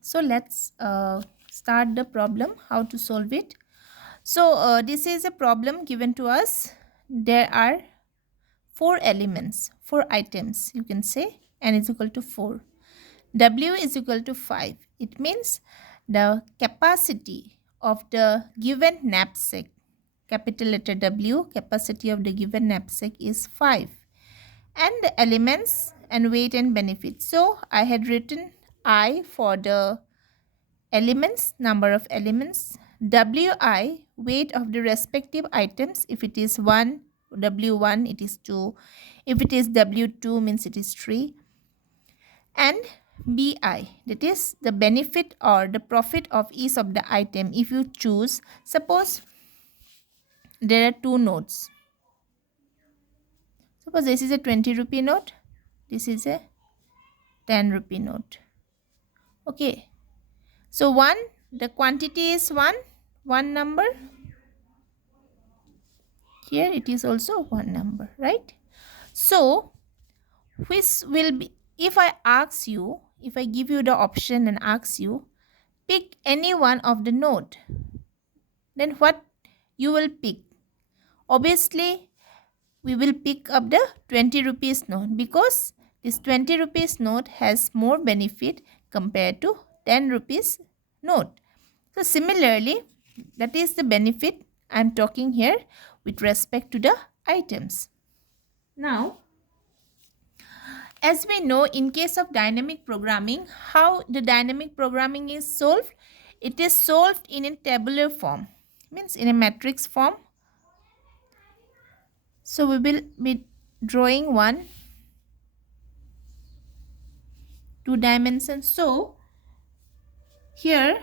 So let's start the problem, how to solve it. So this is a problem given to us. There are four elements, four items, you can say, n is equal to 4. W is equal to 5. It means the capacity of the given knapsack, capital letter W, capacity of the given knapsack is 5. And the elements and weight and benefit. So I had written I for the elements, number of elements, wi, weight of the respective items. If it is 1, w1 it is 2, if it is w2 means it is 3, and bi, that is the benefit or the profit of each of the item. If you choose, suppose there are two notes, suppose this is a 20 rupee note, this is a 10 rupee note. Okay, so 1, the quantity is 1, one number. Here it is also one number, right? So which will be, if I ask you, if I give you the option and ask you, pick any one of the note, then what you will pick? Obviously, we will pick up the 20 rupees note because this 20 rupees note has more benefit compared to 10 rupees note. So similarly, that is the benefit I am talking here with respect to the items. Now, as we know, in case of dynamic programming, how the dynamic programming is solved? It is solved in a tabular form, means in a matrix form. So we will be drawing one, two dimensions. So here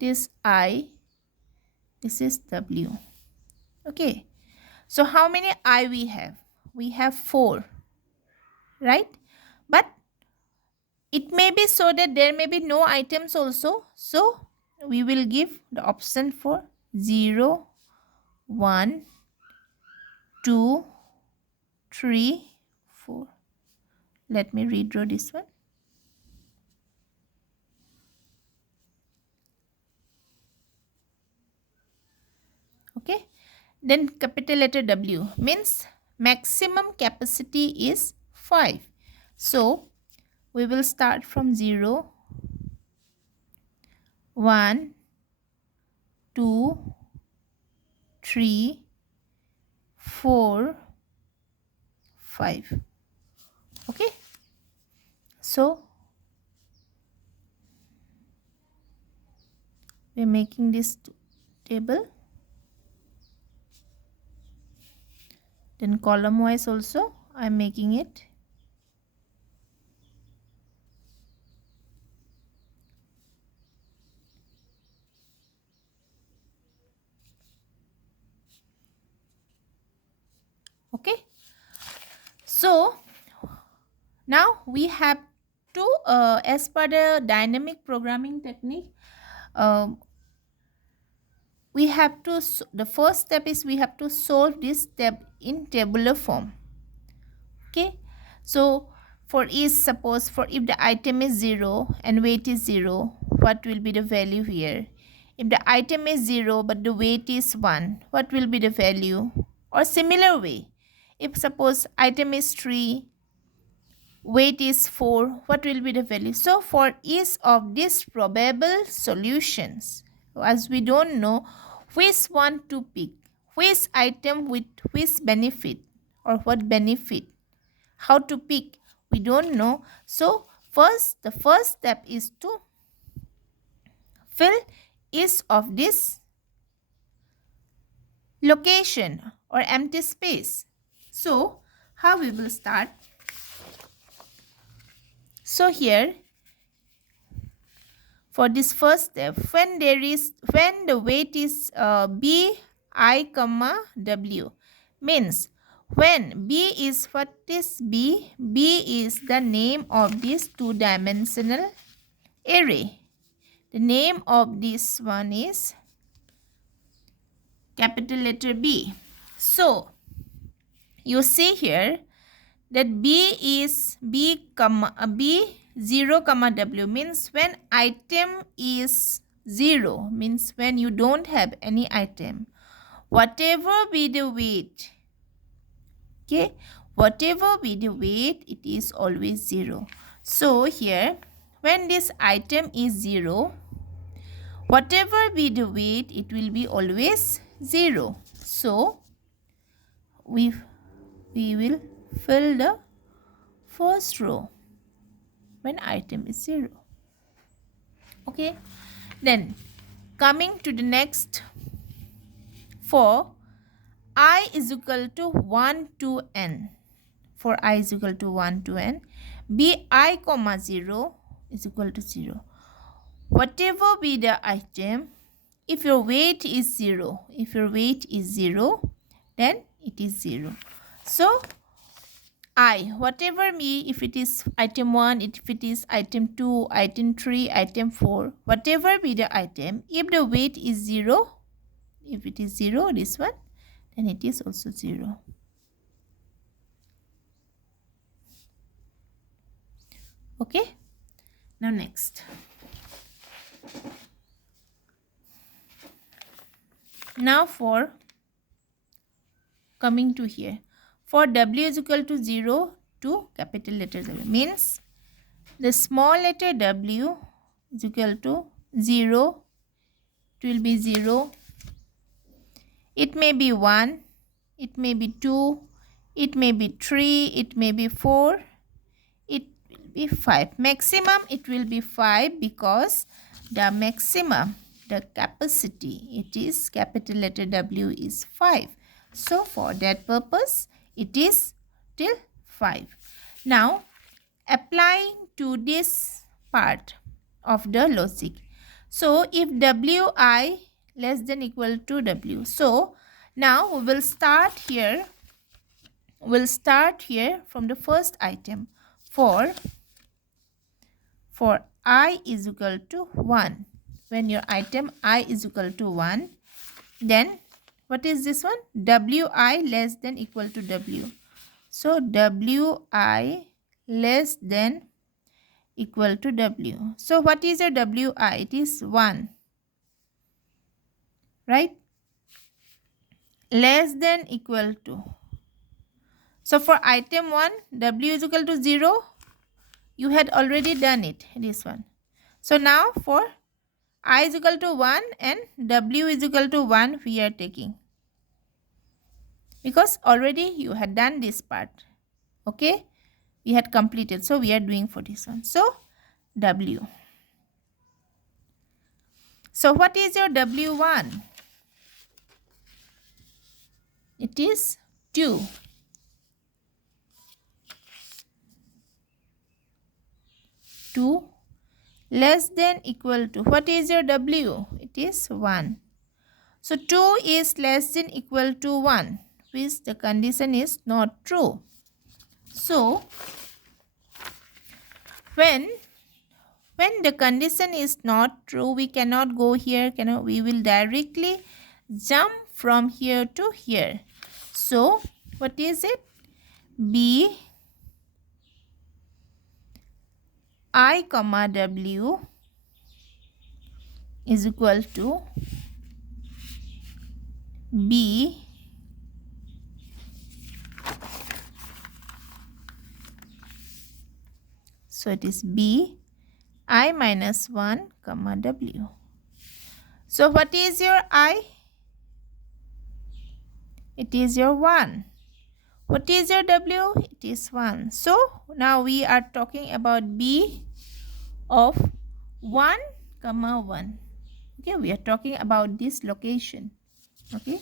this I, this is W. Okay. So how many I we have? We have 4, right? But it may be so that there may be no items also. So we will give the option for 0, 1, 2, 3, 4. Let me redraw this one. Okay. Then capital letter W means maximum capacity is 5. So we will start from 0, 1, 2, 3, 4, 5. Okay. So we are making this table. Then column wise also I am making it. Okay. So now we have to, as per the dynamic programming technique, we have to, the first step is we have to solve this step in tabular form. Okay. So for each, suppose for if the item is 0 and weight is 0, what will be the value here? If the item is 0 but the weight is 1, what will be the value? Or similar way, if suppose item is 3, weight is 4, what will be the value? So for each of these probable solutions, as we don't know which one to pick, which item with which benefit or what benefit, how to pick, we don't know. So first, the first step is to fill each of this location or empty space. So how we will start? So here for this first step, when the weight is b I comma w, means when b is, what is b? B is the name of this two-dimensional array. The name of this one is capital letter B. So you see here that b is b comma b 0 comma w means when item is 0, means when you don't have any item, whatever be the weight, okay, whatever be the weight, it is always 0. So here when this item is 0, whatever be the weight, it will be always 0. So we will fill the first row when item is 0. Okay, then coming to the next, for I is equal to 1 to n, for I is equal to 1 to n, bi comma 0 is equal to 0. Whatever be the item, if your weight is 0, if your weight is 0, then it is 0. So I, whatever be, if it is item 1, if it is item 2, item 3, item 4, whatever be the item, if the weight is 0, if it is 0, this one, then it is also 0. Okay, now next. Now for coming to here, for w is equal to 0 to capital letter W, means the small letter w is equal to 0, it will be 0, it may be 1, it may be 2, it may be 3, it may be 4, it will be 5. Maximum it will be 5 because the maximum, the capacity, it is capital letter W is 5. So for that purpose, it is till 5. Now applying to this part of the logic. So if Wi less than equal to W, so now we will start here. We'll start here from the first item. For I is equal to 1. When your item I is equal to 1, then what is this one? Wi less than equal to W. So Wi less than equal to W. So what is your Wi? It is 1. Right? Less than equal to. So for item 1, W is equal to 0. You had already done it, this one. So now for I is equal to 1 and W is equal to 1 we are taking. Because already you had done this part. Okay. We had completed. So we are doing for this one. So W. So what is your W1? It is 2. 2 less than equal to, what is your W? It is 1. So 2 is less than equal to 1, which the condition is not true. So when the condition is not true, we cannot go here, we will directly jump from here to here. So what is it? B I comma W is equal to B so it is B I minus 1 comma W. So what is your I? It is your 1. What is your W? It is 1. So now we are talking about B of 1 comma 1. Okay, we are talking about this location. Okay,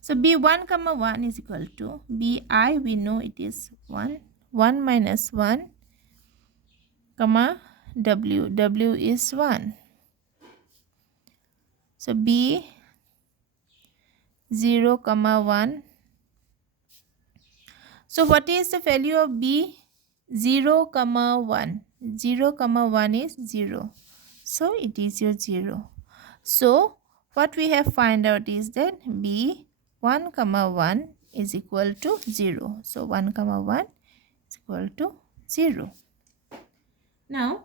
so B1 comma 1 is equal to BI, we know it is 1. 1 minus 1 comma W. W is 1. So B 0 comma 1. So what is the value of B? 0 comma 1. 0 comma 1 is 0. So it is your 0. So what we have find out is that B 1 comma 1 is equal to 0. So 1 comma 1 is equal to 0. Now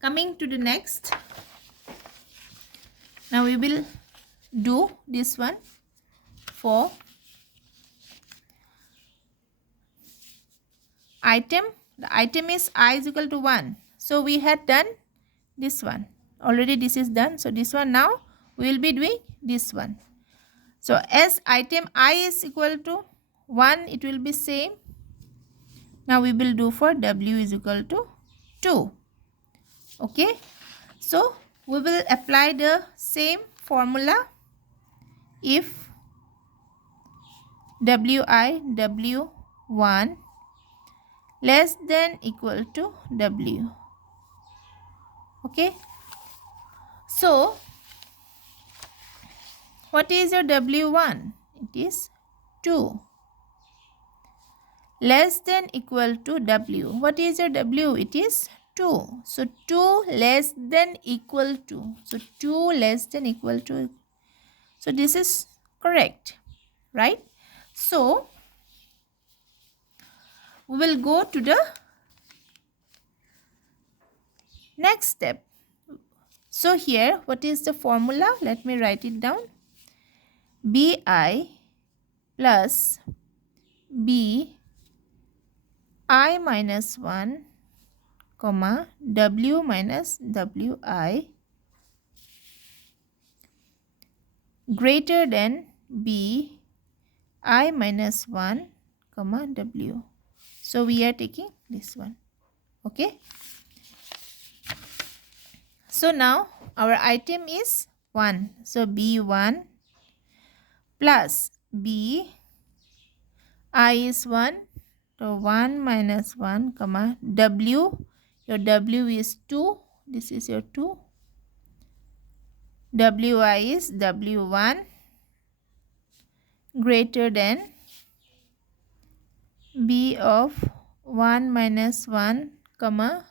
coming to the next, now we will do this one for item. The item is I is equal to 1. So we had done this one. Already this is done. So this one now we will be doing this one. So as item I is equal to 1, it will be same. Now we will do for W is equal to 2. Okay. So we will apply the same formula if Wi W1 less than equal to W. Okay. So what is your W1? It is 2. Less than equal to W. What is your W? It is 2. So 2 less than equal to. So 2 less than equal to. So this is correct, right? So we will go to the next step. So here, what is the formula? Let me write it down. Bi plus B I minus 1 comma W minus Wi greater than B I minus 1 comma W. So we are taking this one. Okay. So now our item is 1. So B1 plus B I is 1. So 1 minus 1 comma W. Your W is 2. This is your 2. Wi is W1 greater than B of 1 minus 1 comma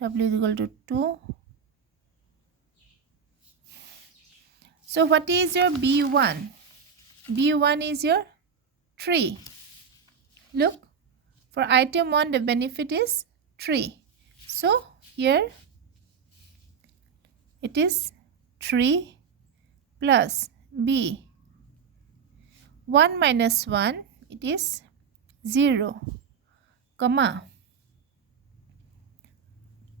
W is equal to 2. So what is your B1? B1 is your 3. Look, for item 1 the benefit is 3. So here it is 3 plus B 1 minus 1, it is 0 comma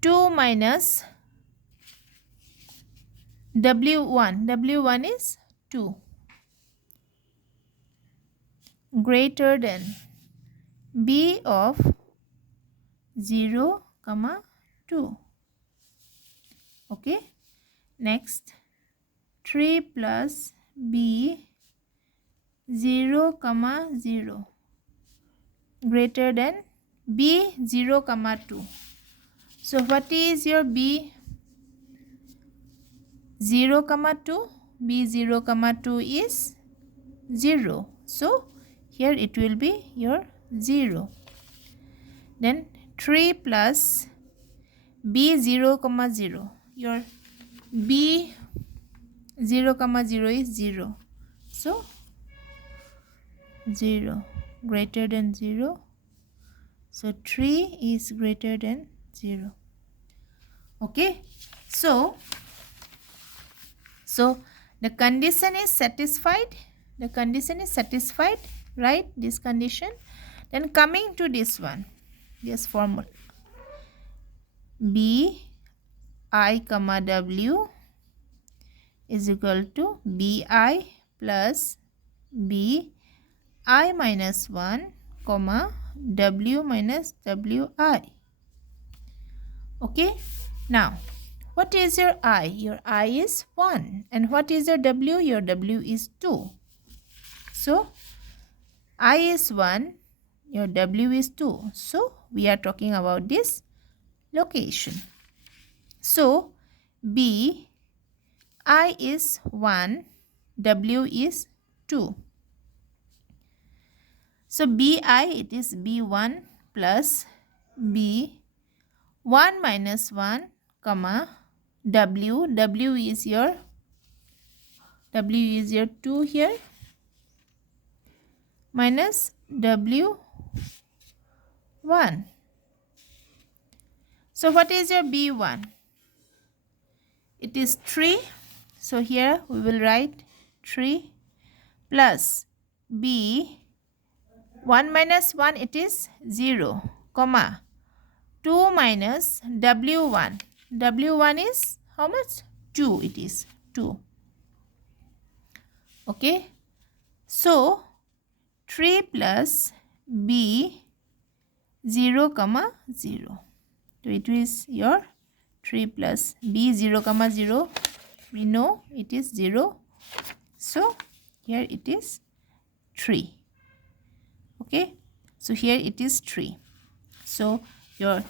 2 minus W1. W1 is 2 greater than B of 0 comma 2. Okay. Next 3 plus B 0 comma 0 greater than B 0 comma 2. So what is your B 0 comma 2? B 0 comma 2 is 0. So here it will be your 0. Then 3 plus B 0 comma 0. Your B 0 comma 0 is 0. So 0 greater than 0. So 3 is greater than 0. Okay. So the condition is satisfied. The condition is satisfied, right? This condition. Then coming to this one, this formula. B I comma W is equal to Bi plus B I minus 1 comma W minus Wi. Okay. Now what is your I? Your I is 1. And what is your W? Your W is 2. So I is 1. Your W is 2. So we are talking about this location. So B I is 1. W is 2. So Bi, it is B1 plus B 1 minus 1 comma W. W is your 2 here minus W1. So what is your B1? It is 3. So here we will write 3 plus B 1 minus 1, it is 0, comma 2 minus W1. W1 is how much? 2, it is 2. Okay. So 3 plus B 0 comma 0. So it is your 3 plus B 0 comma 0. We know it is 0. So here it is 3. Okay. So here it is 3. So your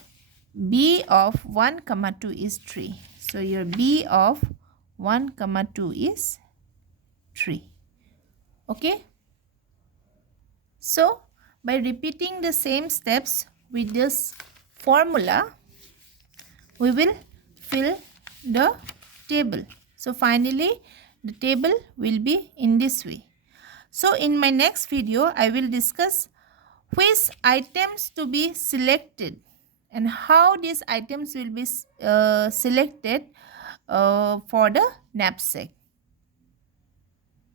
B of 1 comma 2 is 3. So your B of 1 comma 2 is 3. Okay. So by repeating the same steps with this formula, we will fill the table. So finally the table will be in this way. So in my next video, I will discuss which items to be selected and how these items will be selected for the knapsack.